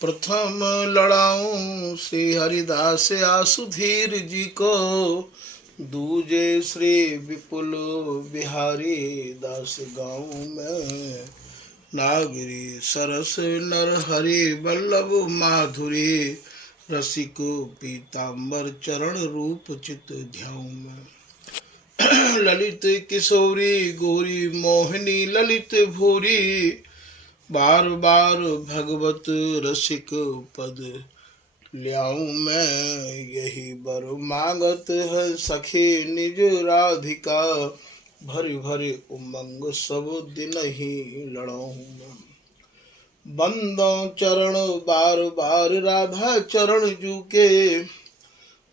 प्रथम लड़ाऊं श्री हरिदास आसुधीर जी को, दूजे श्री विपुल बिहारी दास गाँव में। नागरी सरस नर हरि वल्लभ माधुरी, रसिक पीताम्बर चरण रूप चित ध्याऊ में। ललित किशोरी गौरी मोहिनी ललित भूरी, बार बार भगवत रसिक पद ल्याऊं मैं। यही बर मांगत है सखी निज राधिका, भरी भरी उमंग सब दिन ही लड़ाऊं मैं। बंदो चरण बार बार राधा चरण जूके,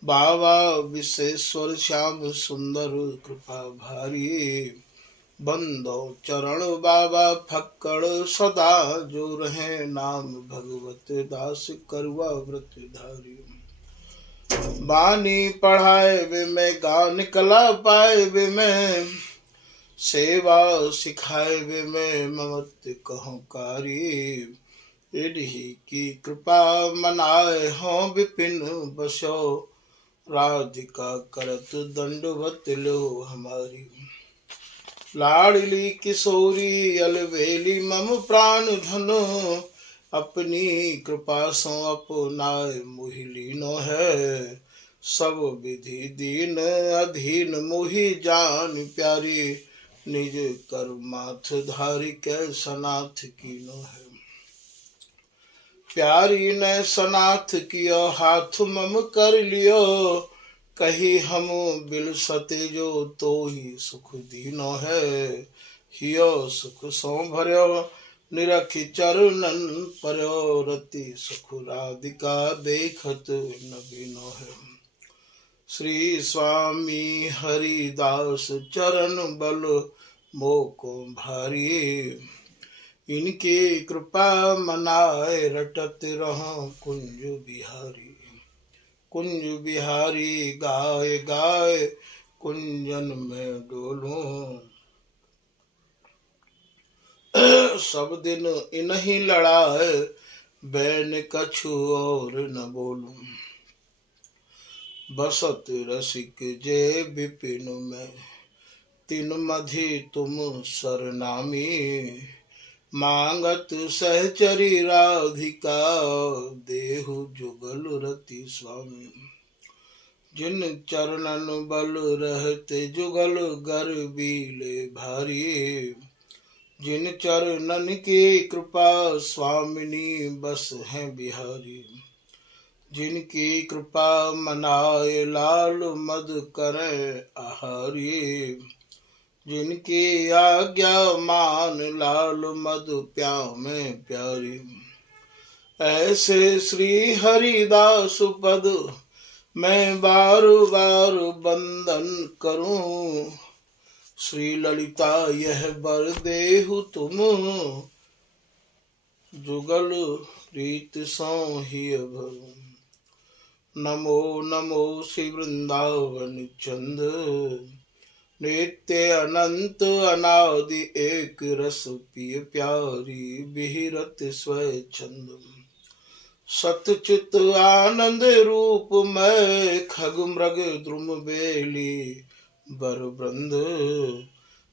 बाबा विश्वेश्वर श्याम सुंदर कृपा भारी। बंदो चरण बाबा फक्कड़ सदा, जो रहे नाम भगवत दास करुआ व्रत धारी। बानी पढ़ाए वे मैं गान कला पाए वे मैं, सेवा सिखाए वे मैं ममत कहूँ कारी। इन्हीं की कृपा मनाए हों विपिन बसो, राधिका करत दंडवत लो हमारी। लाडली किशोरी अलवेली मम प्राण धनो, अपनी कृपा सो अपनाए मोहि लीनो है। सब विधि दीन अधीन मोहि जान प्यारी, निज कर माथ धारी कै सनाथ कीनो है। प्यारी ने सनाथ कियो हाथ मम कर लियो, कही हम बिल सते जो तो ही सुख दीनो है। हियो सुख सो भर्यो निरखि चरणन पर्यो, रति सुख राधिका देखत नबीनो है। श्री स्वामी हरिदास चरण बल मोको भारी, इनकी कृपा मनाए रटत रहो कुंज बिहारी। कुंज बिहारी गाय गाय कुंजन में डोलूं, सब दिन इन्हीं लड़ाए बैन कछु और न बोलूं। बसत रसिक जय विपिन में, तिन मधि तुम सरनामी। मांगत सहचरी राधिका, देहु जुगल रति स्वामी। जिन चरणन बल रहते जुगल गर बीले भारी, जिन चरणन की कृपा स्वामिनी बस हैं बिहारी। जिनकी कृपा मनाए लाल मद करें आहारी, जिनकी आज्ञा मान लाल मद प्याव में प्यारी। ऐसे श्री हरिदास पद मैं बार बार बंदन करूं, श्री ललिता यह बर देहु तुम, जुगल रीत सो ही भरूं। नमो नमो श्री वृंदावन चंद, नित्य अनंत अनादि एक रस पिय प्यारी। बिहरत स्वय छंद सतचित आनंद रूप में, खग मृग द्रुम बेली बर बृंद।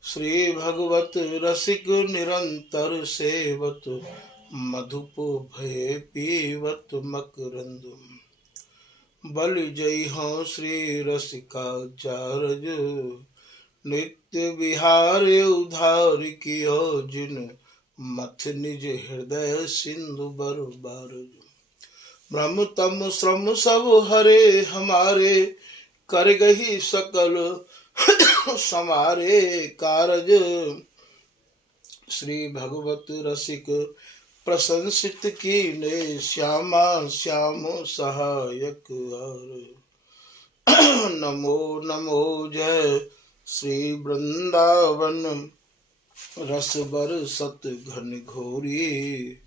श्री भगवत रसिक निरंतर सेवत, मधुप भय पीवत मकरंद। बल जय हो श्री रसिकाचार्य, नित्य विहार उधार कियो जिन, मथ निज हृदय सिंधु बर बार। ब्रह्म तम श्रम सब हरे हमारे, कर गही सकल समारे कारज। श्री भगवत रसिक प्रशंसित कीने, श्यामा श्याम सहायक आर। नमो नमो जय श्री वृंदावन रस बर सत घन घोरी।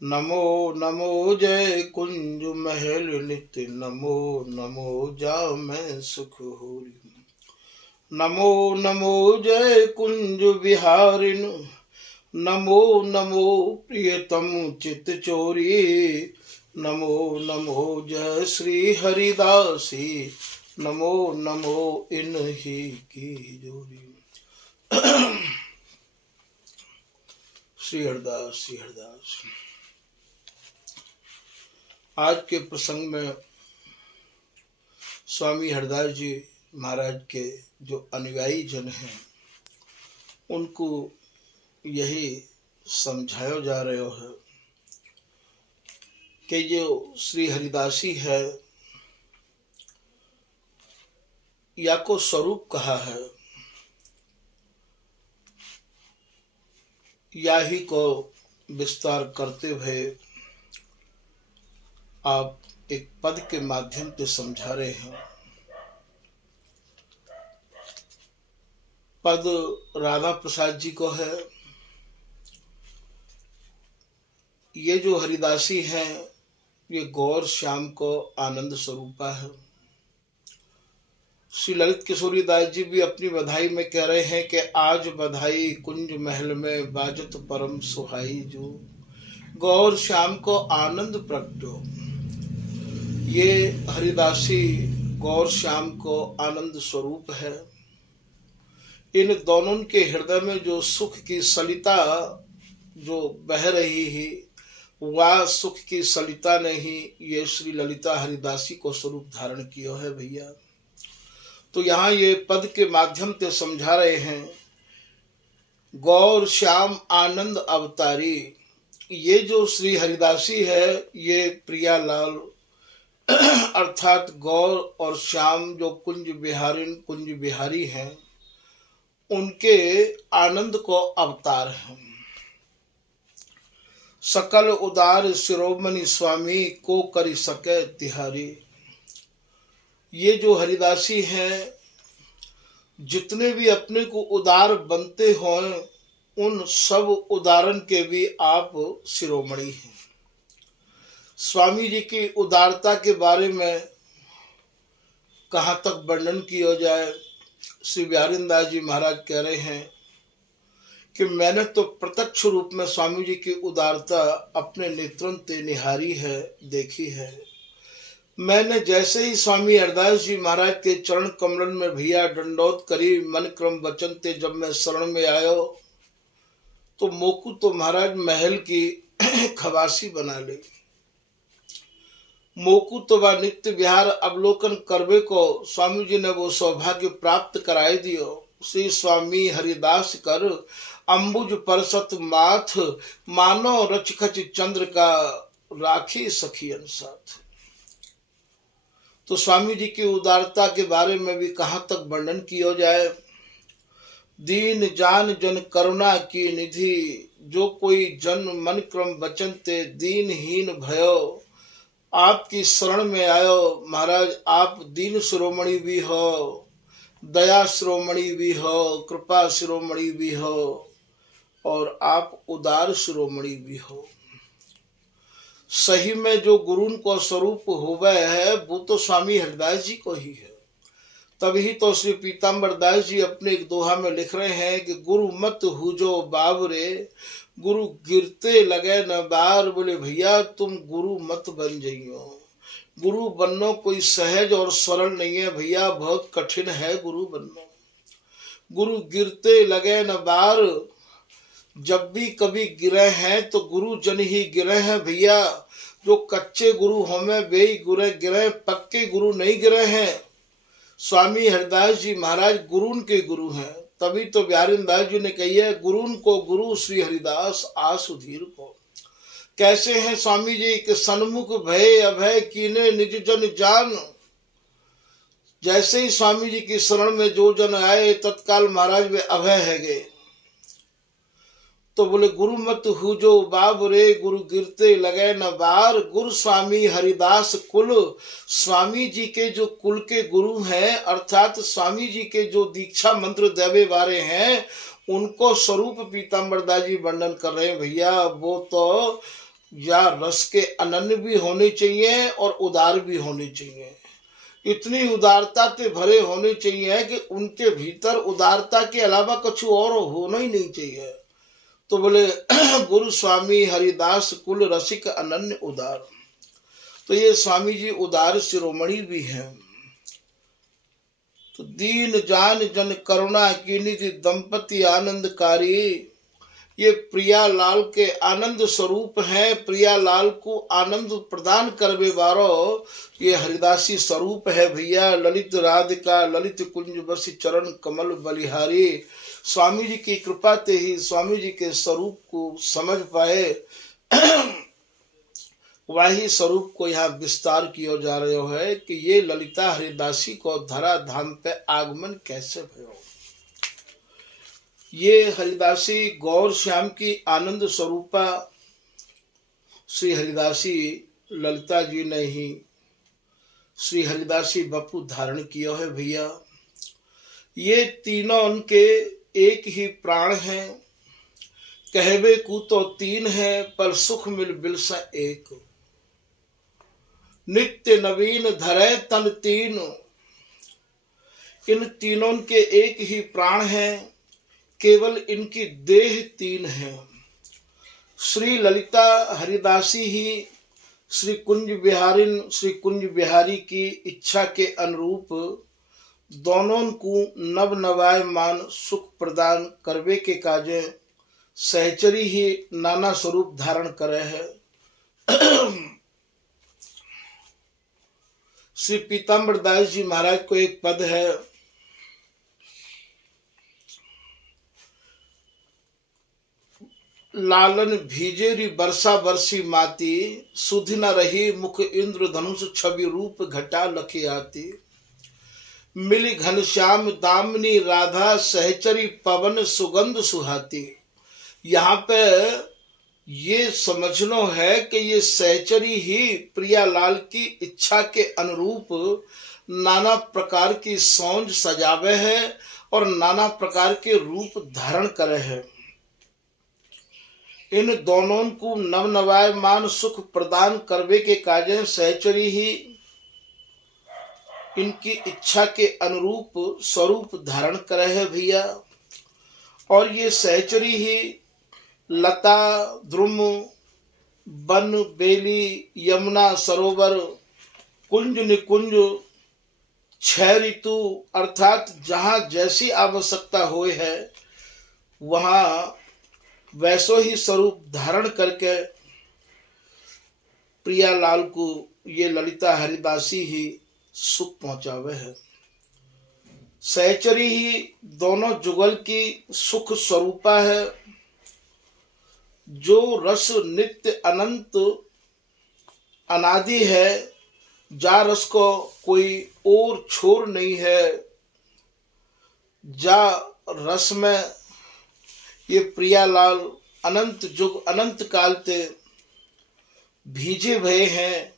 नमो नमो जय कुंज महल नित्य, नमो नमो जामै सुख होरी। नमो नमो जय कुंज विहारिन, नमो नमो प्रियतम चित चोरी, नमो नमो जय श्री हरिदासी, नमो नमो इन्हीं की जोरी। श्री हरिदास श्री हरिदास। आज के प्रसंग में स्वामी हरिदास जी महाराज के जो अनुयायी जन हैं उनको यही समझाया जा रहा है कि जो श्री हरिदासी है या को स्वरूप कहा है या ही को विस्तार करते हुए आप एक पद के माध्यम से समझा रहे हैं। पद राधा प्रसाद जी को है। ये जो हरिदासी हैं ये गौर श्याम को आनंद स्वरूपा है। श्री ललित किशोरी दास जी भी अपनी बधाई में कह रहे हैं कि आज बधाई कुंज महल में बाजत परम सुहाई, जो गौर श्याम को आनंद प्रगटो। ये हरिदासी गौर श्याम को आनंद स्वरूप है। इन दोनों के हृदय में जो सुख की सलिता जो बह रही है वह सुख की सलिता ने ही ये श्री ललिता हरिदासी को स्वरूप धारण किया है भैया। तो यहाँ ये पद के माध्यम से समझा रहे हैं गौर श्याम आनंद अवतारी। ये जो श्री हरिदासी है ये प्रियालाल अर्थात गौर और श्याम जो कुंज बिहारी हैं उनके आनंद को अवतार हैं। सकल उदार शिरोमणि स्वामी को करी सके तिहारी। ये जो हरिदासी हैं जितने भी अपने को उदार बनते हों उन सब उदाहरण के भी आप शिरोमणि हैं। स्वामी जी की उदारता के बारे में कहाँ तक वर्णन किया जाए। श्री बिहारीदास जी महाराज कह रहे हैं कि मैंने तो प्रत्यक्ष रूप में स्वामी जी की उदारता अपने नेत्रों से निहारी है, देखी है। मैंने जैसे ही स्वामी हरिदास जी महाराज के चरण कमलन में भैया दंडोत करी मन क्रम वचन ते जब मैं शरण में आयो तो मोकू तो महाराज महल की खवासी बना ले। मोकू तो वह नित्य विहार अवलोकन करवे को स्वामी जी ने वो सौभाग्य प्राप्त कराए दियो। श्री स्वामी हरिदास कर अंबुज परसत माथ, मानो रचखच चंद्र का राखी सखियन साथ। तो स्वामी जी की उदारता के बारे में भी कहाँ तक वर्णन किया जाए। दीन जान जन करुणा की निधि, जो कोई जन मन क्रम वचन ते दीनहीन भयो। आपकी शरण में आयो महाराज, आप दीन शिरोमणि भी हो, दया शिरोमणि भी हो, कृपा शिरोमणि भी हो और आप उदार शिरोमणि भी हो। सही में जो गुरु को स्वरूप हुआ है वो तो स्वामी हरिदास जी को ही है। तभी तो श्री पीताम्बर दास जी अपने एक दोहा में लिख रहे हैं कि गुरु मत हुजो बाबरे, गुरु गिरते लगे न बार। बोले भैया तुम गुरु मत बन जाइयो। गुरु बनना कोई सहज और सरल नहीं है भैया, बहुत कठिन है गुरु बनना। गुरु गिरते लगे न बार, जब भी कभी गिरे हैं तो गुरु जन ही गिरे हैं भैया। जो कच्चे गुरु होमे वे ही गिरे, पक्के गुरु नहीं गिरे हैं। स्वामी हरिदास जी महाराज गुरुन के गुरु हैं। तभी तो बिहारीदास जी ने कही है गुरुन को गुरु श्री हरिदास आसुधीर को। कैसे हैं स्वामी जी के सन्मुख भय अभय कीने निज जन जान। जैसे ही स्वामी जी की शरण में जो जन आए तत्काल महाराज वे अभय है गए। तो बोले गुरु मत हुजो बाबरे, गुरु गिरते लगे न बार। गुरु स्वामी हरिदास कुल, स्वामी जी के जो कुल के गुरु हैं अर्थात स्वामी जी के जो दीक्षा मंत्र देवे वाले हैं उनको स्वरूप पीताम्बर दास जी वर्णन कर रहे हैं भैया। वो तो या रस के अनन्य भी होने चाहिए और उदार भी होने चाहिए। इतनी उदारता से भरे होने चाहिए कि उनके भीतर उदारता के अलावा कुछ और होना ही नहीं चाहिए। तो बोले गुरु स्वामी हरिदास कुल रसिक अनन्य उदार। तो ये स्वामी जी उदार शिरोमणि भी हैं। तो दीन जान जन करुणा की निधि दंपति आनंदकारी, ये प्रियालाल के आनंद स्वरूप हैं। प्रियालाल को आनंद प्रदान करवे वारो ये हरिदासी स्वरूप है भैया। ललित राधिका ललित कुंज बसी चरण कमल बलिहारी। स्वामी जी की कृपा ते ही स्वामी जी के स्वरूप को समझ पाए, वही स्वरूप को यहाँ विस्तार किया जा रहा है कि ये ललिता हरिदासी को धरा धाम पे आगमन कैसे भयो। ये हरिदासी गौर श्याम की आनंद स्वरूपा श्री हरिदासी ललिता जी ने ही श्री हरिदासी बपू धारण किया है भैया। ये तीनों उनके एक ही प्राण हैं। कहवे को तो तीन है पर सुख मिल बिलसा एक। नित्य नवीन धरे तन तीन, इन तीनों के एक ही प्राण हैं, केवल इनकी देह तीन है। श्री ललिता हरिदासी ही श्री कुंज बिहारी की इच्छा के अनुरूप दोनों को नव नवायमान सुख प्रदान करवे के काजे सहचरी ही नाना स्वरूप धारण करे है। श्री पीताम्बर दास जी महाराज को एक पद है, लालन भीजेरी बरसा बरसी माती, सुधि न रही मुख इंद्र धनुष छवि रूप घटा लखी आती। मिली घनश्याम दामिनी राधा सहचरी पवन सुगंध सुहाती। यहाँ पे ये समझनो है कि ये सहचरी ही प्रियालाल की इच्छा के अनुरूप नाना प्रकार की सौंज सजावे है और नाना प्रकार के रूप धारण करे है। इन दोनों को नवनवायमान सुख प्रदान करवे के काजे सहचरी ही इनकी इच्छा के अनुरूप स्वरूप धारण करे है भैया। और ये सहचरी ही लता द्रुम वन बेली यमुना सरोवर कुंज निकुंज छह ऋतु अर्थात जहाँ जैसी आवश्यकता होए है वहाँ वैसो ही स्वरूप धारण करके प्रियालाल को ये ललिता हरिदासी ही सुख पहुंचावे है। सहचरी ही दोनों जुगल की सुख स्वरूपा है। जो रस नित्य अनंत अनादि है, जा रस को कोई और छोर नहीं है। जा रस में ये प्रियालाल अनंत जुग अनंत काल ते भीजे भये हैं।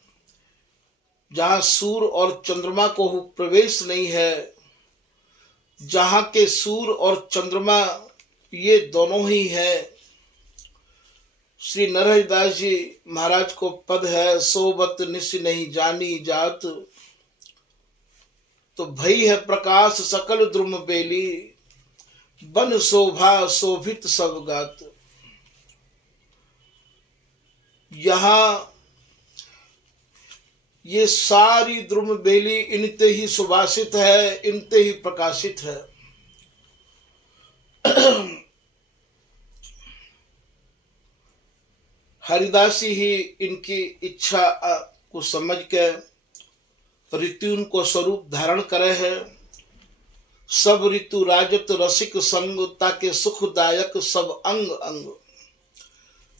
जहाँ सूर्य और चंद्रमा को प्रवेश नहीं है, जहाँ के सूर्य और चंद्रमा ये दोनों ही है। श्री नरहरिदास जी महाराज को पद है, सोबत निश नहीं जानी जात, तो भई है प्रकाश सकल द्रुम बेली, बन शोभा शोभित सब गात। यहाँ ये सारी द्रुम बेली इनते ही सुभाषित है, इनते ही प्रकाशित है। हरिदासी ही इनकी इच्छा को समझ के ऋतु को स्वरूप धारण करे है। सब ऋतु राजत रसिक संग, ताके सुखदायक सब अंग अंग।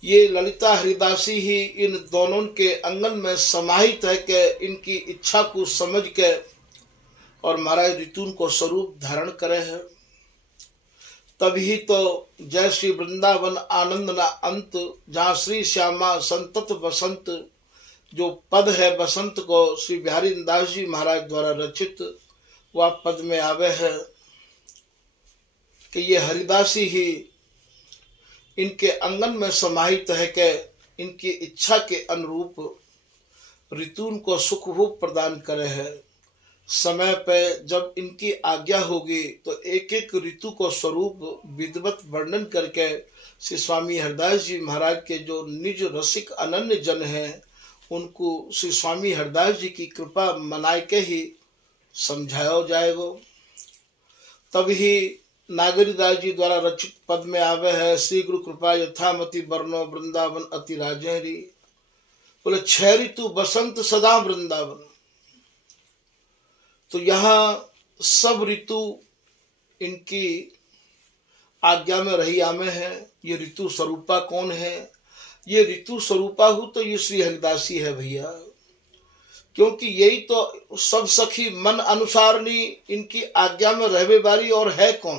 ये ललिता हरिदासी ही इन दोनों के अंगन में समाहित है कि इनकी इच्छा को समझ के और महाराज ऋतु को स्वरूप धारण करे है। तभी तो जय श्री वृंदावन आनंद ना अंत, जहाँ श्री श्यामा संतत बसंत, जो पद है बसंत को श्री बिहारी दास जी महाराज द्वारा रचित, वह पद में आवे है कि ये हरिदासी ही इनके अंगन में समाहित है कि इनकी इच्छा के अनुरूप ऋतु को सुख भोग प्रदान करे है। समय पे जब इनकी आज्ञा होगी तो एक एक ऋतु को स्वरूप विधिवत वर्णन करके श्री स्वामी हरदास जी महाराज के जो निज रसिक अनन्य जन हैं उनको श्री स्वामी हरदास जी की कृपा मनाए के ही समझाया जाएगा। तभी नागरीदास जी द्वारा रचित पद में आवे है, श्री गुरु कृपा यथामति वर्णो वृंदावन अति राजहरी। बोले 6 ऋतु बसंत सदा वृंदावन। तो यहाँ सब ऋतु इनकी आज्ञा में रही आमे है। ये ऋतु स्वरूपा कौन है? ये ऋतु स्वरूपा हो तो ये श्री हरिदासी है भैया, क्योंकि यही तो सब सखी मन अनुसारनी इनकी आज्ञा में रहवे बारी और है कौन?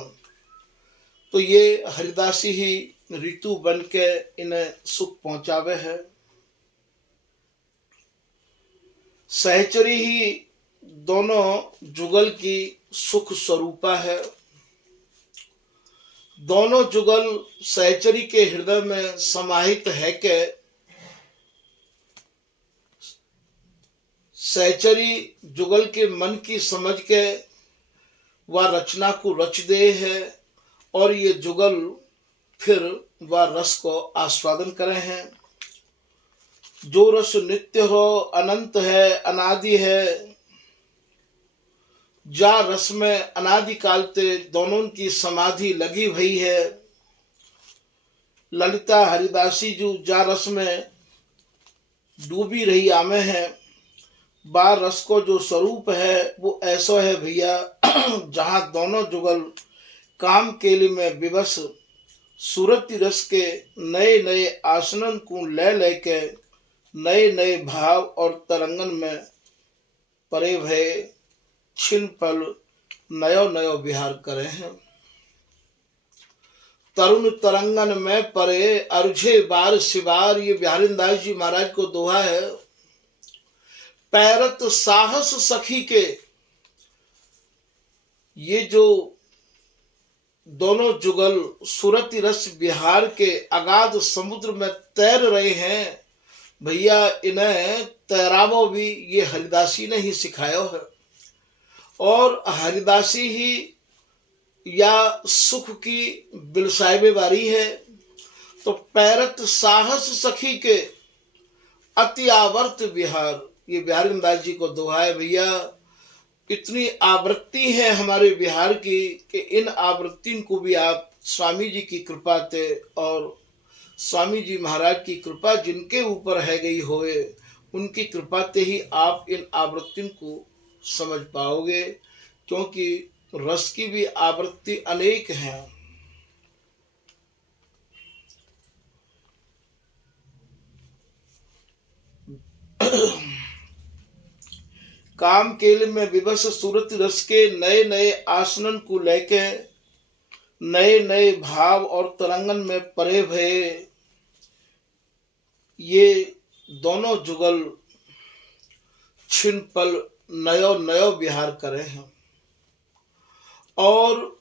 तो ये हरिदासी ही ऋतु बन के इन्हें सुख पहुंचावे है। सहचरी ही दोनों जुगल की सुख स्वरूपा है। दोनों जुगल सहचरी के हृदय में समाहित है के सहचरी जुगल के मन की समझ के वह रचना को रच दे है और ये जुगल फिर वह रस को आस्वादन करे हैं। जो रस नित्य हो, अनंत है, अनादि है, जा रस में अनादि काल ते दोनों की समाधि लगी हुई है। ललिता हरिदासी जो जा रस में डूबी रही आमे है। बार रस को जो स्वरूप है वो ऐसा है भैया जहां दोनों जुगल काम के लिए में विवश सूरती रस के नए नए आसनन को ले लेके नए नए भाव और तरंगन में परे भय छिन पल नयो नयो विहार करे हैं। तरुण तरंगन में परे अरुझे बार शिवार, ये बिहारीदास जी महाराज को दोहा है। पैरत साहस सखी के, ये जो दोनों जुगल सूरती रस बिहार के अगाध समुद्र में तैर रहे हैं भैया, इन्हें तैरावो भी ये हरिदासी ने ही सिखाया है। और हरिदासी ही या सुख की बिलसाइबे वारी है। तो पैरत साहस सखी के अति आवर्त विहार, ये बिहारीदास जी को दोहा है भैया। इतनी आवृत्ति है हमारे बिहार की कि इन आवृत्ति को भी आप स्वामी जी की कृपा थे और स्वामी जी महाराज की कृपा जिनके ऊपर है गई होए उनकी कृपा से ही आप इन आवृत्ति को समझ पाओगे, क्योंकि रस की भी आवृत्ति अनेक हैं। काम केल में विवश सूरत रस के नए नए आसनन को लेके नए नए भाव और तरंगन में परे भये ये दोनों जुगल छिन पल नयो नयो विहार करे हैं। और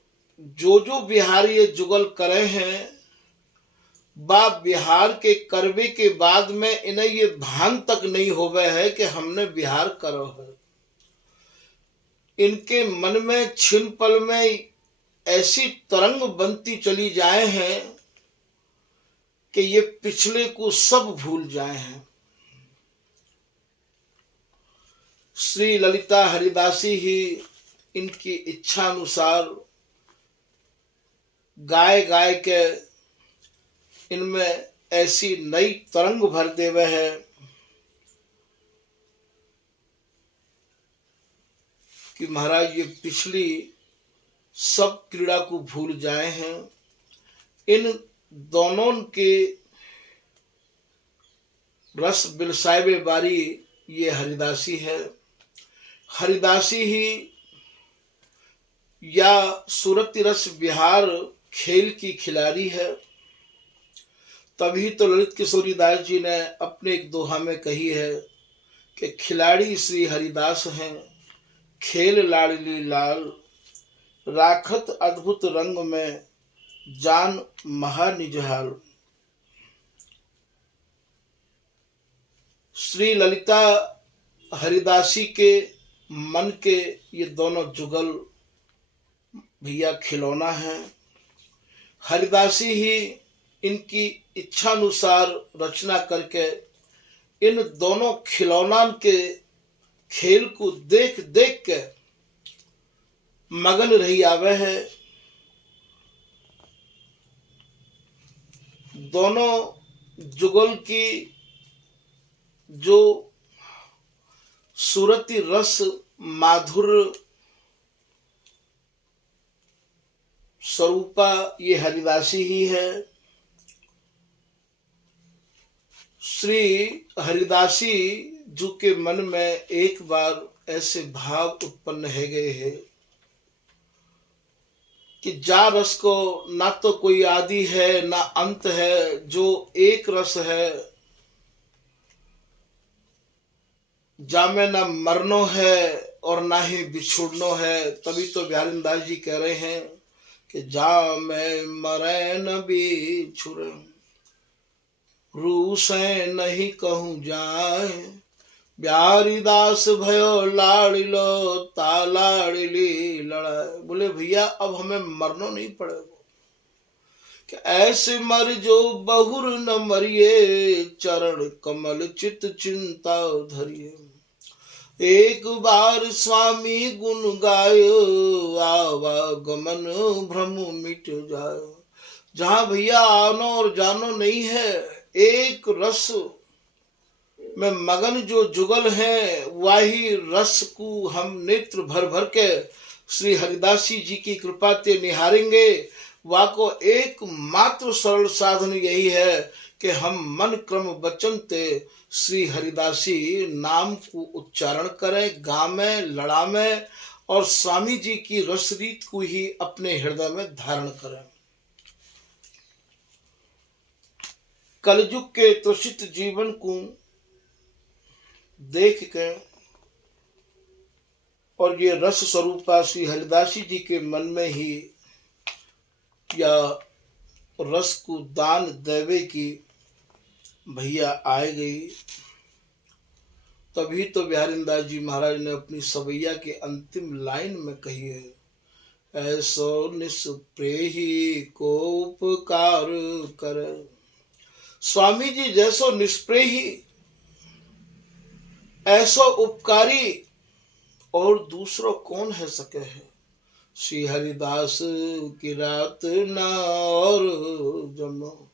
जो विहार ये जुगल करे हैं बा विहार के करवे के बाद में इन्हें ये भान तक नहीं होवे है कि हमने विहार करो है। इनके मन में छिन पल में ऐसी तरंग बनती चली जाए हैं कि ये पिछले को सब भूल जाए हैं। श्री ललिता हरिदासी ही इनकी इच्छा अनुसार गाय गाय के इनमें ऐसी नई तरंग भर देवे है कि महाराज ये पिछली सब क्रीड़ा को भूल जाए हैं। इन दोनों के रस बिलसाइबे बारी ये हरिदासी है। हरिदासी ही या सूरती रस बिहार खेल की खिलाड़ी है। तभी तो ललित किशोरी दास जी ने अपने एक दोहा में कही है कि खिलाड़ी श्री हरिदास हैं, खेल लाडली लाल, राखत अद्भुत रंग में जान महानिजहाल। श्री ललिता हरिदासी के मन के ये दोनों जुगल भैया खिलौना है। हरिदासी ही इनकी इच्छानुसार रचना करके इन दोनों खिलौना के खेल को देख देख के मगन रही आवे है। दोनों जुगल की जो सूरती रस माधुर्य स्वरूपा ये हरिदासी ही है। श्री हरिदासी जी के मन में एक बार ऐसे भाव उत्पन्न है गए हैं कि जा रस को ना तो कोई आदि है ना अंत है, जो एक रस है, जा में ना मरनो है और ना ही बिछुड़नो है। तभी तो बिहारी दास जी कह रहे हैं कि जा में मरे न बिछुड़ रूसे नहीं कहूँ जाए, बिहारी दास भयो लाड़िलो ता लाड़िली लड़ाए। बोले भैया अब हमें मरना नहीं पड़ेगा कि ऐसे मर जो बहुर न मरिए, चरण कमल चित चिंता धरिए। एक बार स्वामी गुण गायो, आवागमन भ्रम मिट जाए। जहां भैया आनो और जानो नहीं है, एक रस में मगन जो जुगल है वही रस को हम नेत्र भर भर के श्री हरिदासी जी की कृपा ते निहारेंगे। वाको एकमात्र सरल साधन यही है कि हम मन क्रम वचन ते श्री हरिदासी नाम को उच्चारण करें, गावें, लड़ावें और स्वामी जी की रसरीत को ही अपने हृदय में धारण करें। कलयुग के त्रुषित जीवन को देख के और ये रस स्वरूपा श्री हरिदासी जी के मन में ही या रस को दान देवे की भैया आए गई। तभी तो बिहारी दास जी महाराज ने अपनी सवैया के अंतिम लाइन में कही है, ऐसो निष्प्रेही को उपकार कर। स्वामी जी जैसो निष्प्रेही ऐसो उपकारी और दूसरो कौन है सके है। श्री हरिदास की रात ना और जन्मो।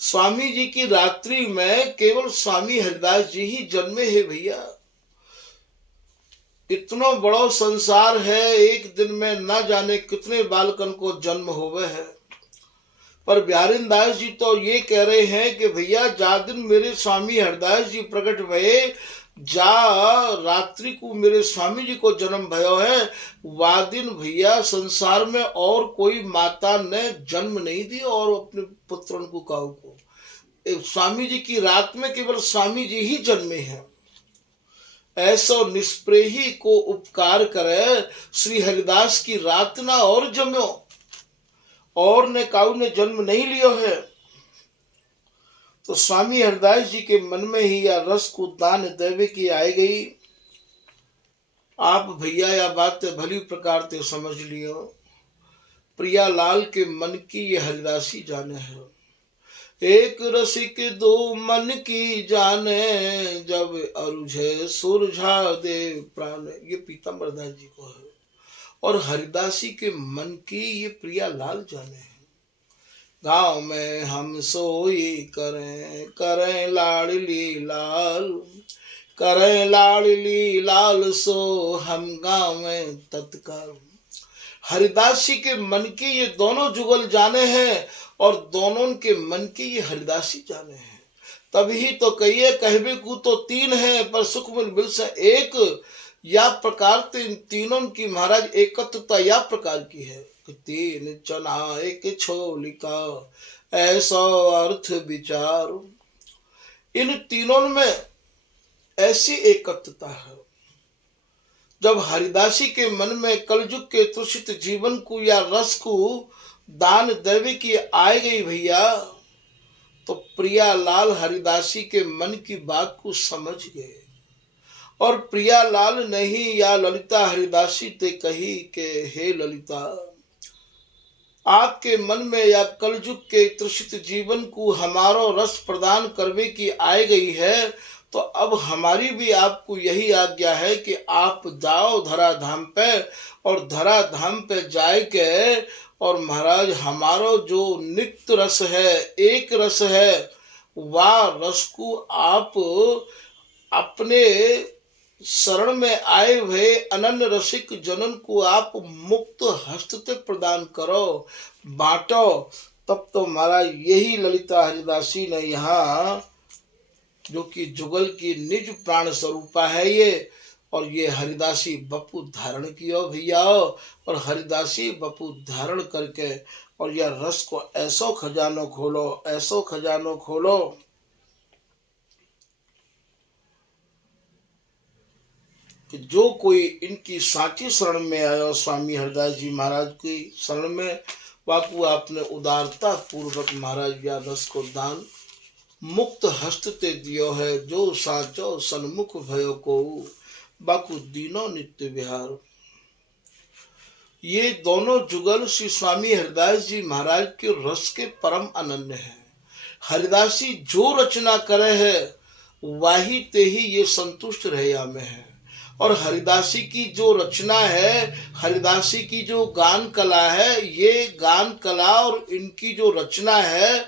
स्वामी जी की रात्रि में केवल स्वामी हरिदास जी ही जन्मे है भैया। इतना बड़ा संसार है, एक दिन में न जाने कितने बालकन को जन्म होवे है, पर बिहारी दास जी तो ये कह रहे हैं कि भैया जा दिन मेरे स्वामी हरिदास जी प्रकट भये, जा रात्रि को मेरे स्वामी जी को जन्म भयो है, वा दिन भैया संसार में और कोई माता ने जन्म नहीं दी और अपने पुत्रन को काऊ को। स्वामी जी की रात में केवल स्वामी जी ही जन्मे हैं। ऐसो निष्प्रेही को उपकार करे, श्री हरिदास की रात ना और जम्यो और ने काऊ ने जन्म नहीं लियो है। तो स्वामी हरिदास जी के मन में ही या रस को दान देवे की आई गई। आप भैया या बात भली प्रकार ते समझ लियो। प्रिया लाल के मन की ये हरिदासी जाने है। एक रसिक दो मन की जाने, जब अरुझे सुरझा दे प्राण। ये पीताम्बर दास जी को है। और हरिदासी के मन की ये प्रिया लाल जाने हैं। गांव में हम सोई करें करें लाडली लाल, करें लाडली लाल सो हम गांव में तत्काल। हरिदासी के मन की ये दोनों जुगल जाने हैं और दोनों के मन की ये हरिदासी जाने हैं। तभी तो कहिए कहबे को तो तीन है, पर सुख मिल से एक। या प्रकार तीनों की महाराज एकत्वता या प्रकार की है कि तीन चना एक छोलिका ऐसा अर्थ विचार। इन तीनों में ऐसी एकत्वता है। जब हरिदासी के मन में कलयुग के तुषित जीवन को या रस को दान देवे की आए गई भैया, तो प्रिया लाल हरिदासी के मन की बात को समझ गए और प्रिया लाल नहीं या ललिता हरिदासी ते कही के हे ललिता, आपके मन में या कलयुग के तृषित जीवन को हमारो रस प्रदान करने की आए गई है, तो अब हमारी भी आपको यही आज्ञा है कि आप जाओ धरा धाम पे, और धरा धाम पे जाए के और महाराज हमारो जो नित्य रस है, एक रस है, वह रस को आप अपने शरण में आए हुए अनन्य रसिक जनन को आप मुक्त हस्त से प्रदान करो, बांटो। तब तो महाराज यही ललिता हरिदासी ने यहाँ, जो कि जुगल की निज प्राण स्वरूपा है ये, और ये हरिदासी बपू धारण कियो भैया, और हरिदासी बपू धारण करके और यह रस को ऐसो खजानो खोलो, ऐसो खजानो खोलो कि जो कोई इनकी साची शरण में आयो, स्वामी हरिदास जी महाराज की शरण में, बापू आपने उदारता पूर्वक महाराज या रस को दान मुक्त हस्त ते दियो है। जो साचो सन्मुख भयो को बाकू दीनो नित्य विहार। ये दोनों जुगल श्री स्वामी हरिदास जी महाराज के रस के परम अनन्य है। हरिदासी जो रचना करे है वही ते ही ये संतुष्ट रहया में है, और हरिदासी की जो रचना है, हरिदासी की जो गान कला है, ये गान कला और इनकी जो रचना है,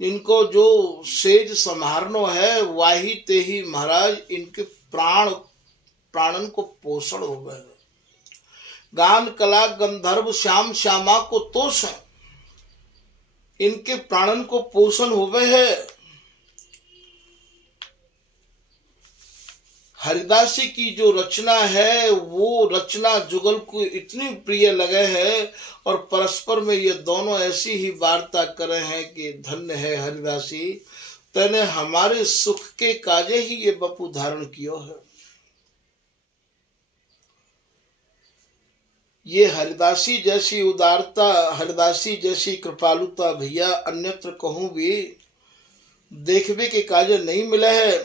इनको जो सेज संहारनो है, वही ते ही महाराज इनके प्राणन को पोषण हो गए। गान कला गंधर्व श्याम श्यामा को तोष है, इनके प्राणन को पोषण हो गए है। हरिदासी की जो रचना है वो रचना जुगल को इतनी प्रिय लगे है, और परस्पर में ये दोनों ऐसी ही वार्ता करे हैं कि धन्य है हरिदासी, तने हमारे सुख के काजे ही ये बपू धारण कियो है। ये हरिदासी जैसी उदारता, हरिदासी जैसी कृपालुता भैया अन्यत्र कहूं भी देखने के काजे नहीं मिला है।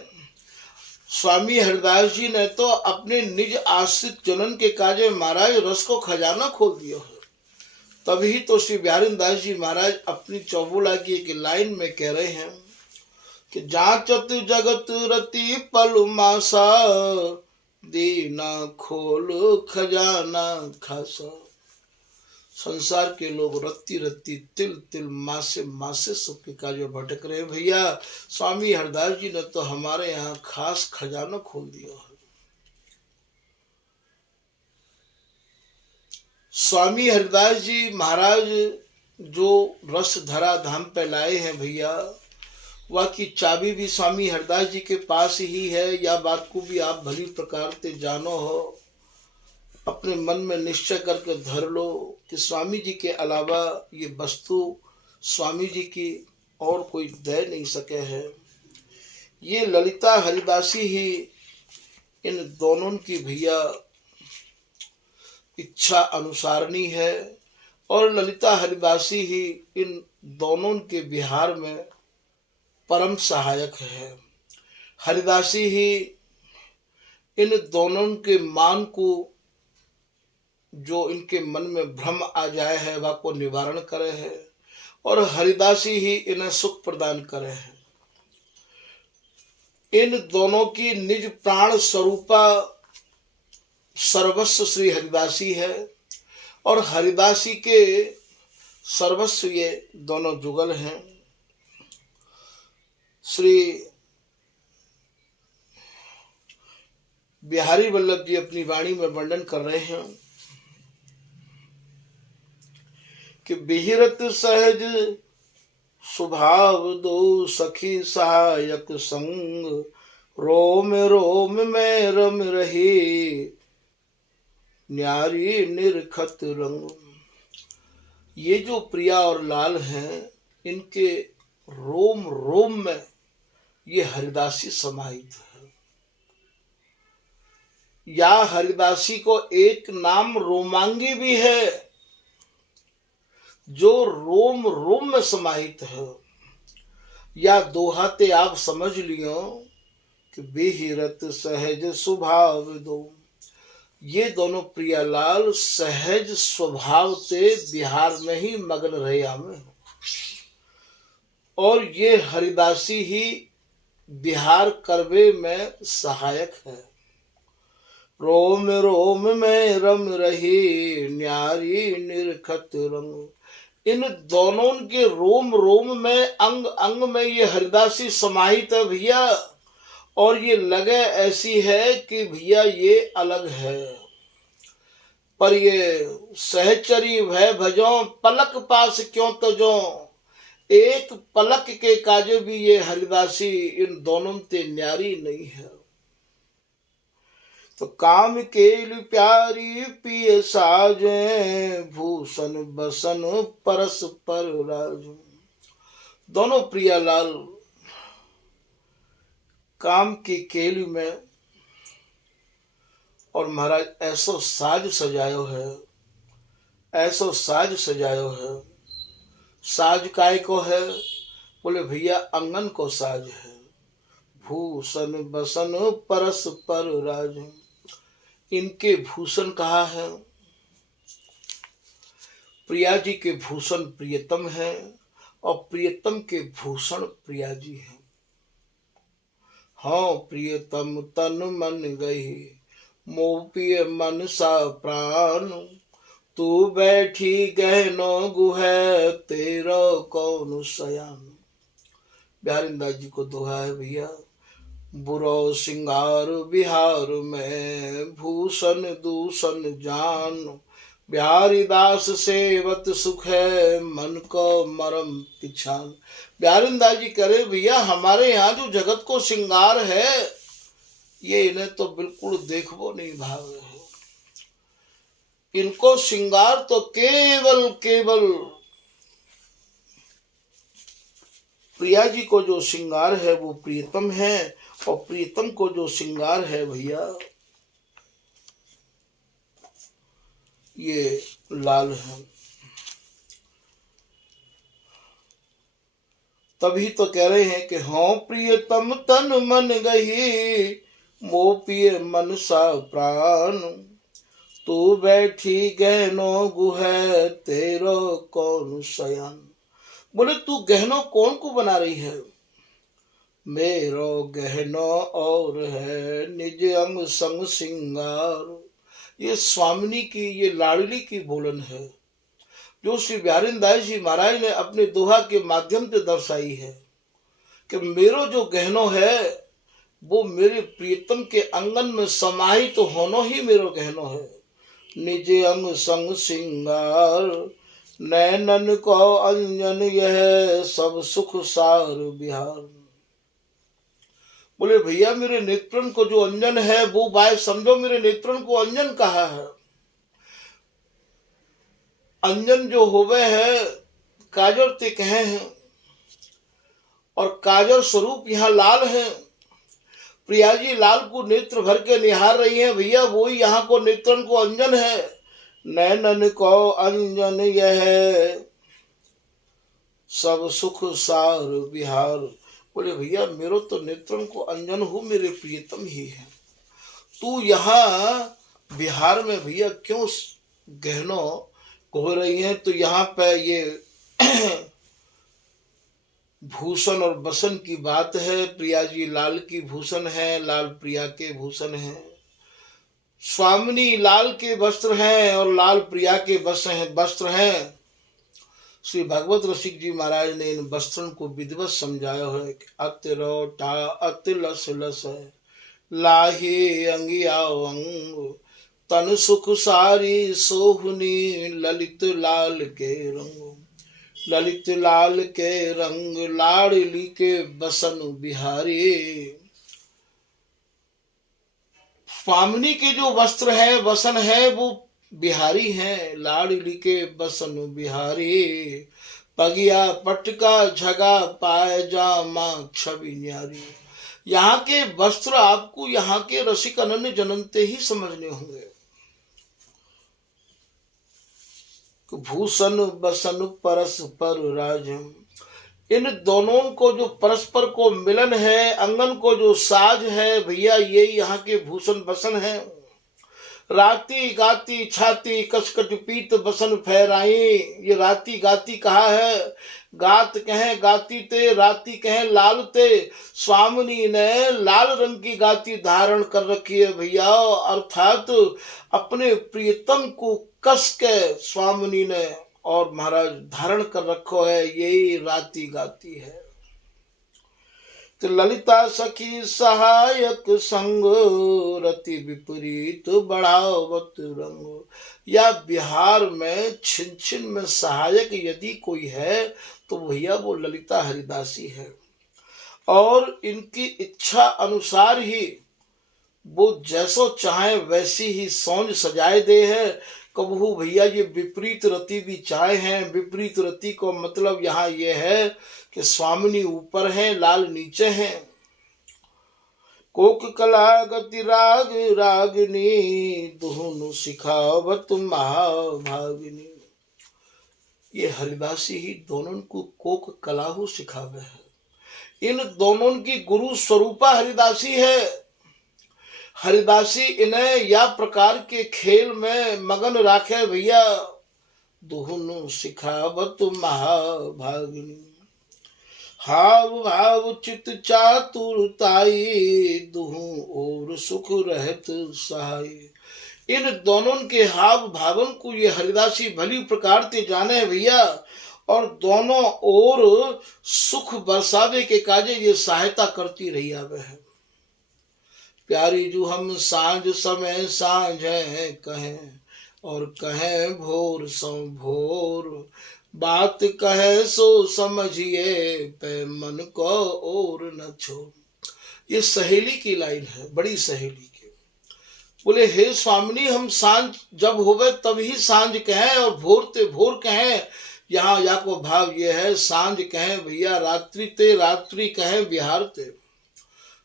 स्वामी हरिदास जी ने तो अपने निज आश्रित जनन के काजे महाराज रस को खजाना खोल दिया है। तभी तो श्री बिहारी दास जी महाराज अपनी चौबोला की एक लाइन में कह रहे हैं कि जांचत जगत रति पल मासा, दीना खोल खजाना खासा। संसार के लोग रत्ती रत्ती तिल तिल मासे मासे सुख के कार्य भटक रहे भैया, स्वामी हरिदास जी ने तो हमारे यहाँ खास खजाना खोल दिया है। स्वामी हरिदास जी महाराज जो रस धरा धाम पे लाए हैं भैया, वह की चाबी भी स्वामी हरिदास जी के पास ही है। या बात को भी आप भली प्रकार से जानो हो, अपने मन में निश्चय करके धर लो कि स्वामी जी के अलावा ये वस्तु स्वामी जी की और कोई दे नहीं सके है। ये ललिता हरिदासी ही इन दोनों की भैया इच्छा अनुसारणी है, और ललिता हरिदासी ही इन दोनों के विहार में परम सहायक है। हरिदासी ही इन दोनों के मान को, जो इनके मन में भ्रम आ जाए है, वह को निवारण करे है, और हरिदासी ही इन्हें सुख प्रदान करे है। इन दोनों की निज प्राण स्वरूपा सर्वस्व श्री हरिदासी है, और हरिदासी के सर्वस्व ये दोनों जुगल हैं। श्री बिहारी वल्लभ जी अपनी वाणी में वर्णन कर रहे हैं कि बिहिरत सहज स्वभाव दो सखी सहायक संग, रोम रोम में रम रही न्यारी निरखत रंग। ये जो प्रिया और लाल हैं, इनके रोम रोम में ये हरिदासी समाहित है। या हरिदासी को एक नाम रोमांगी भी है, जो रोम रोम में समाहित है। या दोहाते आप समझ लियो कि बेहिरत सहज स्वभाव दो। ये दोनों प्रियालाल सहज स्वभाव से बिहार में ही मग्न रहे हमें, और ये हरिदासी ही बिहार करवे में सहायक है। रोम रोम में रम रही न्यारी निरखत रंग। इन दोनों के रोम रोम में अंग अंग में ये हरिदासी समाहित है भैया, और ये लगे ऐसी है कि भैया ये अलग है। पर ये सहचरी भय भजो पलक पास क्यों तजो, एक पलक के काजे भी ये हरिदासी इन दोनों ते न्यारी नहीं है। तो काम केल प्यारी पिय साजे भूषण बसन परस पर राज। दोनों प्रियालाल काम की केली में, और महाराज ऐसो साज सजायो है, ऐसो साज सजायो है। साज काय को है? बोले भैया अंगन को साज है। भूषण बसन परस पर राज। इनके भूषण कहाँ है? प्रिया जी के भूषण प्रियतम है, और प्रियतम के भूषण प्रिया जी है। हाँ प्रियतम तन मन गई मोह पिय मन सा प्राण, तू बैठी गहनो गुहे तेरा कौन सयान। बिहारीदास जी को दोहा है भैया। बुरो सिंगार बिहार में भूषण दूषण जान, बिहारीदास सेवत सुख है मन को मरम पिछान। बिहारीदास जी करे भैया हमारे यहाँ जो जगत को सिंगार है, ये इन्हें तो बिल्कुल देखबो नहीं भावे है। इनको सिंगार तो केवल केवल प्रिया जी को जो श्रृंगार है वो प्रियतम है, और प्रियतम को जो श्रृंगार है भैया ये लाल है। तभी तो कह रहे हैं कि हाँ प्रियतम तन मन गही मोह पिय मन सा प्राण, तू बैठी गहनो गुहे तेरो कौन शयन। बोले तू गहनो कौन को बना रही है? मेरो गहनो और है निज अंग संग सिंगार। ये स्वामिनी की, ये लाडली की बोलन है, जो श्री बिहारीदास जी महाराज ने अपने दोहा के माध्यम से दर्शाई है कि मेरो जो गहनो है वो मेरे प्रियतम के अंगन में समाहित तो होनो ही मेरो गहनो है। निज अंग संग सिंगार नैनन को अंजन यह सब सुख सार बिहार। बोले भैया मेरे नेत्रन को जो अंजन है वो बाय समझो मेरे नेत्रन को अंजन कहा है। अंजन जो होवे है काजल ते कहे हैं, और काजल स्वरूप यहाँ लाल है। प्रिया जी लाल को नेत्र भर के निहार रही है भैया, वो ही यहाँ को नेत्रन को अंजन है। नैनन को अंजन यह सब सुख सार बिहार। बोले भैया मेरो तो नेत्रन को अंजन हो मेरे प्रियतम ही है। तू यहाँ बिहार में भैया क्यों गहनो हो रही है? तो यहाँ पे ये भूषण और बसन की बात है। प्रिया जी लाल की भूषण है, लाल प्रिया के भूषण है। स्वामिनी लाल के वस्त्र हैं और लाल प्रिया के वस्त्र हैं। श्री भगवत रसिक जी महाराज ने इन वस्त्रों को विधिवत समझाया है कि अति रोटा अति लस लस है लाही अंगिया अंग, तन सुख सारी सोहनी ललित लाल के रंग। ललित लाल के रंग लाडली के बसन बिहारी। स्वामिनी के जो वस्त्र है वसन है वो बिहारी हैं, लाडली के बसन बिहारी। पगिया पटका झगा पायजामा छवि न्यारी। यहाँ के वस्त्र आपको यहाँ के रसिक अनन्य जननते ही समझने होंगे। भूषण बसन परस पर राज। इन दोनों को जो परस्पर को मिलन है, अंगन को जो साज है भैया, ये यहाँ के भूषण बसन है। राती गाती छाती कसकट पीत बसन फहराई, ये राती गाती कहा है, गात कहें गाती ते, राती कहें लाल ते। स्वामिनी ने लाल रंग की गाती धारण कर रखी है भैया, अर्थात अपने प्रियतम को कस के स्वामिनी ने और महाराज धारण कर रखो है, यही राती गाती है। तो ललिता सखी सहायक संग, रति विपरीत बढ़ावत रंग। या बिहार में छिन छिन में सहायक यदि कोई है तो भैया वो ललिता हरिदासी है, और इनकी इच्छा अनुसार ही वो जैसो चाहे वैसी ही सौंज सजाए दे है। कबहू भैया ये विपरीत रति भी चाहे हैं। विपरीत रति को मतलब यहाँ ये है कि स्वामिनी ऊपर है, लाल नीचे हैं। कोक कला गति राग रागिनी, दुहुनु सिखावत महाभागिनी। ये हरिदासी ही दोनों को कोक कलाहु सिखावे है। इन दोनों की गुरु स्वरूपा हरिदासी है। हरिदासी इन्हें या प्रकार के खेल में मगन राखे भैया, दुहुनु सिखावत महाभागिनी। हाव भाव चित चातुरताई, दुहु और सुख रहत सहाय। इन दोनों के हाव भावन को ये हरिदासी भली प्रकार से जाने है भैया, और दोनों ओर सुख बरसावे के काजे ये सहायता करती रही आवे है। प्यारी जो हम सांझ समय सांझ कहें, और कहें भोर सो भोर, बात कहे सो समझिए, पे मन को और न छोड़। ये सहेली की लाइन है, बड़ी सहेली की। बोले हे स्वामिनी, हम सांझ जब होवे तभी सांझ कहें और भोर ते भोर कहें। यहाँ या को भाव ये है, सांझ कहें भैया रात्रि ते रात्रि कहें बिहार ते।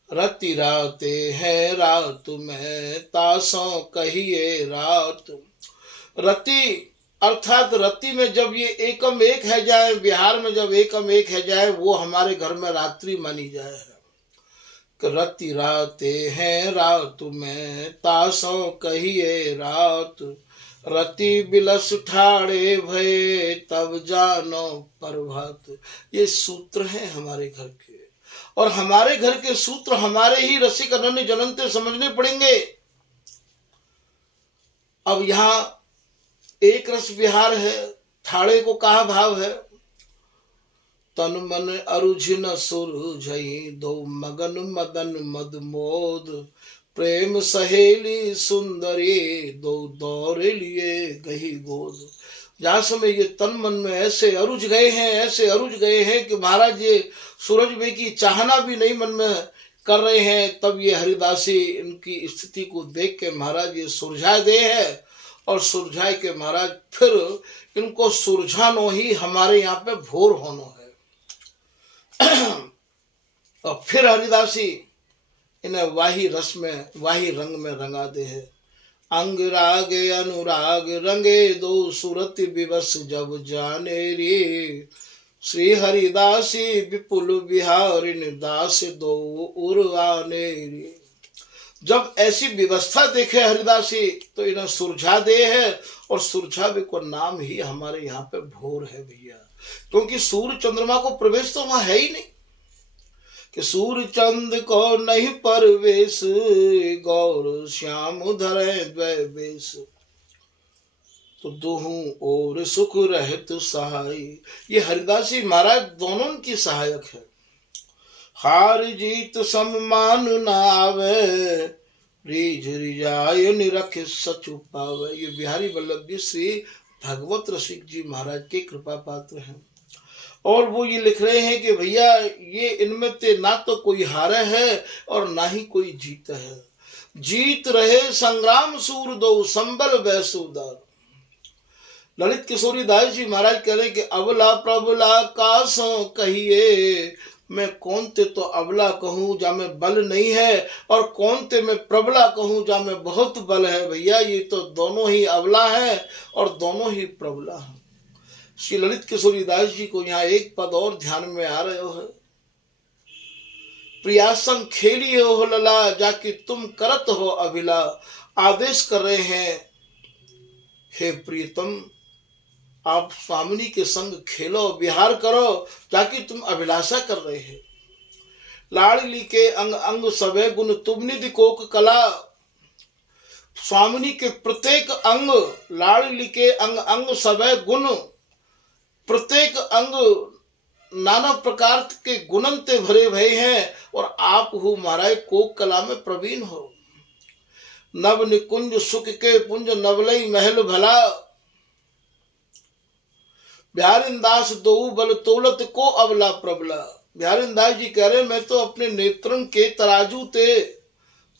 रति राते है रात में, तासों कहिए रात। रति अर्थात रति में जब ये एकम एक है जाए, बिहार में जब एकम एक है जाए, वो हमारे घर में रात्रि मानी जाए। रति राते हैं रात में, तासों कहिए रात। रति बिलस ठाड़े भये, तब जानो प्रभात। ये सूत्र हैं हमारे घर के, और हमारे घर के सूत्र हमारे ही रसिक अनन्य जनंते समझने पड़ेंगे। अब यहाँ एक रस विहार है, ठाड़े को कहा भाव है, तन मन अरुझ न सुरझई, दो मगन मदन मद मोद। प्रेम सहेली सुंदरी, दो दौड़ लिए गही गोद। जहाँ समय ये तन मन में ऐसे अरुझ गए हैं, ऐसे अरुझ गए हैं कि महाराज ये सूरज बे की चाहना भी नहीं मन में कर रहे हैं, तब ये हरिदासी इनकी स्थिति को देख के महाराज ये सुरझाए दे है, और सुरझाए के महाराज फिर इनको सुरझानो ही हमारे यहाँ पे भोर होनो है। और फिर हरिदासी इन्हें वाही रस में, वाही रंग में रंगा दे है। अंग रागे अनुराग रंगे, दो सूरत विवश जब जाने रे। श्री हरिदासी विपुल बिहारिन दास, दो उर आने रे। जब ऐसी व्यवस्था देखे हरिदासी तो इन्हें सुरझा दे है, और सुरझावे को नाम ही हमारे यहाँ पे भोर है भैया। क्योंकि सूर्य चंद्रमा को प्रवेश तो वहां है ही नहीं, कि सूर्य चंद को नहीं परवेश, गौर श्याम धरे द्वैवेश। तो दुहु और सुख रहत सहाय। ये हरिदासी महाराज दोनों की सहायक है। हार जीत सम्मान न आवे, रीझ रिजाय निरख सचु पावे। ये बिहारी वल्लभ जी श्री भगवत रसिक जी महाराज के कृपा पात्र हैं, और वो ये लिख रहे हैं कि भैया ये इनमें ते ना तो कोई हारे है और ना ही कोई जीत है। जीत रहे संग्राम सूर, दो संबल बैसूदार। ललित किशोरी दास जी महाराज कह रहे कि अबला प्रबला कासों कहिए, मैं कौन ते तो अबला कहूँ जा में बल नहीं है, और कौन ते मैं प्रबला कहूँ जा में बहुत बल है। भैया ये तो दोनों ही अबला है और दोनों ही प्रबला है। श्री ललित किशोरी दास जी को यहाँ एक पद और ध्यान में आ रहे हो है। प्रियासंग खेली हो लला जाकि तुम करत हो अभिला। आदेश कर रहे हैं, हे प्रियतम आप स्वामिनी के संग खेलो विहार करो जाकि तुम अभिलाषा कर रहे हैं। लाडली के अंग अंग सबे गुण तुम निधि कोक कला। स्वामिनी के प्रत्येक अंग, लाडली के अंग अंग सबे गुण, प्रत्येक अंग नाना प्रकार के गुणन ते भरे भये हैं और आप हो महाराज कोक कला में प्रवीण हो। नव निकुंज सुख के पुंज नवलई महल भला। बिहारिंदास दो बल तोलत को अबला प्रबला। बिहारिंदास जी कह रहे मैं तो अपने नेत्रन के तराजू ते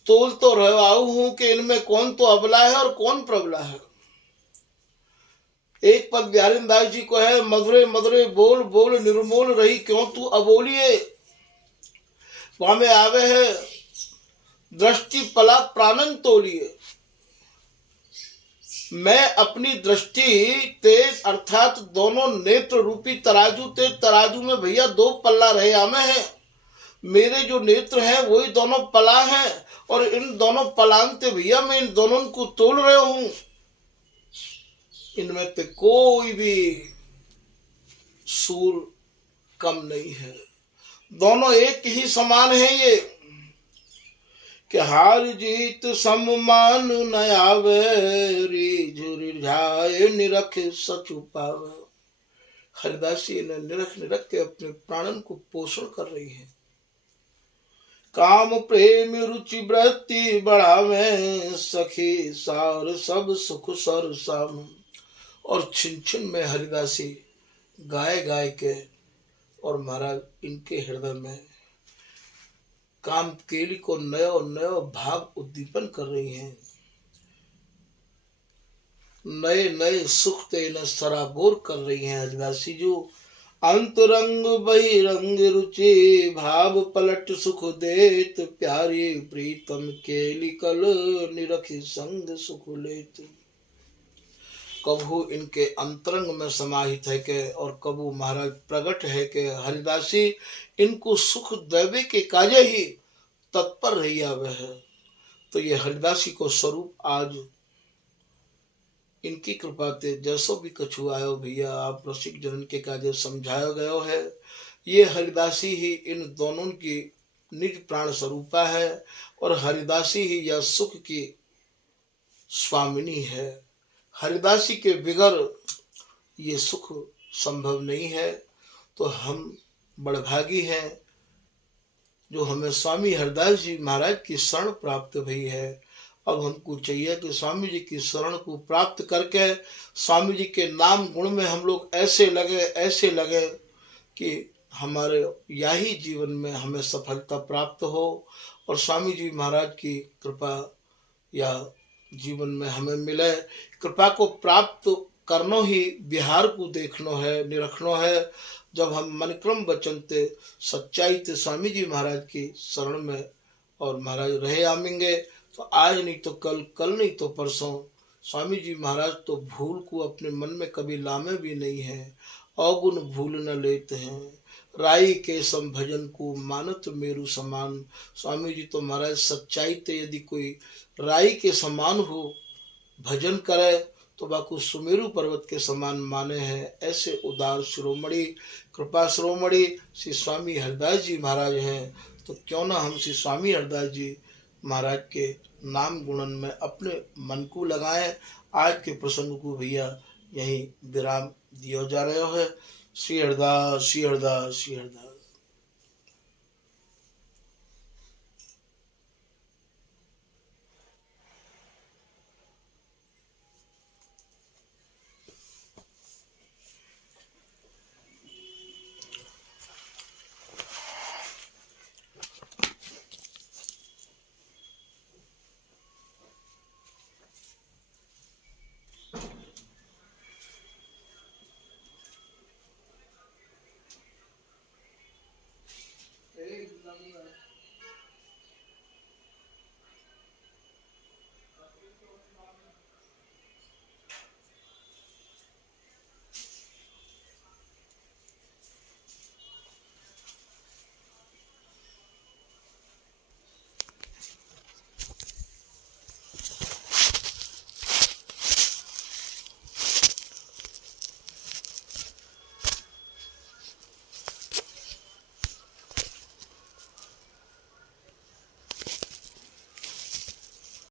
तोल तो रहा हूं कि इनमें कौन तो अबला है और कौन प्रबला है। एक पद बिहारिंदास जी को है, मधुरे मधुरे बोल बोल निर्मोल रही क्यों तू अबोलिए। वहां में आवे है, दृष्टि पला प्राणन तोलिए। मैं अपनी दृष्टि ते अर्थात दोनों नेत्र रूपी तराजू ते, तराजू में भैया दो पल्ला रहे आमे हैं। मेरे जो नेत्र हैं वही दोनों पला हैं और इन दोनों पलान ते भैया मैं इन दोनों को तोल रहे हूं। इनमें ते कोई भी सूर कम नहीं है, दोनों एक ही समान है। ये कि हार जीत सम्मान न आवे, रिझ रिझाए निरख सचु पावे। हरिदासी ने निरख निरख के अपने प्राणन को पोषण कर रही है। काम प्रेम रुचि वृत्ति बढ़ावे, सखी सार सब सुख सर साम। और छिन छिन में हरिदासी गाय गाय के और महाराज इनके हृदय में काम केली को नयो नयो भाव उद्दीपन कर रही हैं। नए नए सुख तेन सराबोर कर रही हैं हरिदासी जो। अंतरंग बहिरंग रुचि भाव पलट सुख देत, प्यारी प्रीतम केली कल निरखी संग सुख लेत। कबू इनके अंतरंग में समाहित है के और कबू महाराज प्रकट है के हरिदासी इनको सुख देवे के काजे ही तत्पर रही आवे है। तो ये हरिदासी को स्वरूप आज इनकी कृपा ते जैसो भी कछु आयो भैया आप रसिक जनन के काजे समझाया गयो है। ये हरिदासी ही इन दोनों की निज प्राण स्वरूपा है और हरिदासी ही यह सुख की स्वामिनी है। हरिदासी के बिगर ये सुख संभव नहीं है। तो हम बड़भागी हैं जो हमें स्वामी हरिदास जी महाराज की शरण प्राप्त हुई है। अब हमको चाहिए कि स्वामी जी की शरण को प्राप्त करके स्वामी जी के नाम गुण में हम लोग ऐसे लगे कि हमारे यही जीवन में हमें सफलता प्राप्त हो और स्वामी जी महाराज की कृपा या जीवन में हमें मिले। कृपा को प्राप्त करनो ही बिहार को देखनो है, निरखनो है। जब हम मनक्रम वचन ते सच्चाई ते स्वामी जी महाराज की शरण में और महाराज रहे आमेंगे तो आज नहीं तो कल, कल नहीं तो परसों स्वामी जी महाराज तो भूल को अपने मन में कभी लामे भी नहीं है। अवगुण भूल न लेते हैं, राई के सम भजन को मानत मेरु समान। स्वामी जी तो महाराज सच्चाई ते यदि कोई राई के समान हो भजन करे तो बाकू सुमेरु पर्वत के समान माने हैं। ऐसे उदार शिरोमणि कृपा शिरोमणि श्री स्वामी हरिदास जी महाराज हैं। तो क्यों ना हम श्री स्वामी हरिदास जी महाराज के नाम गुणन में अपने मन को लगाएं। आज के प्रसंग को भैया यही विराम दिया जा रहा है। श्री हरिदास, श्री हरिदास, श्री हरिदास।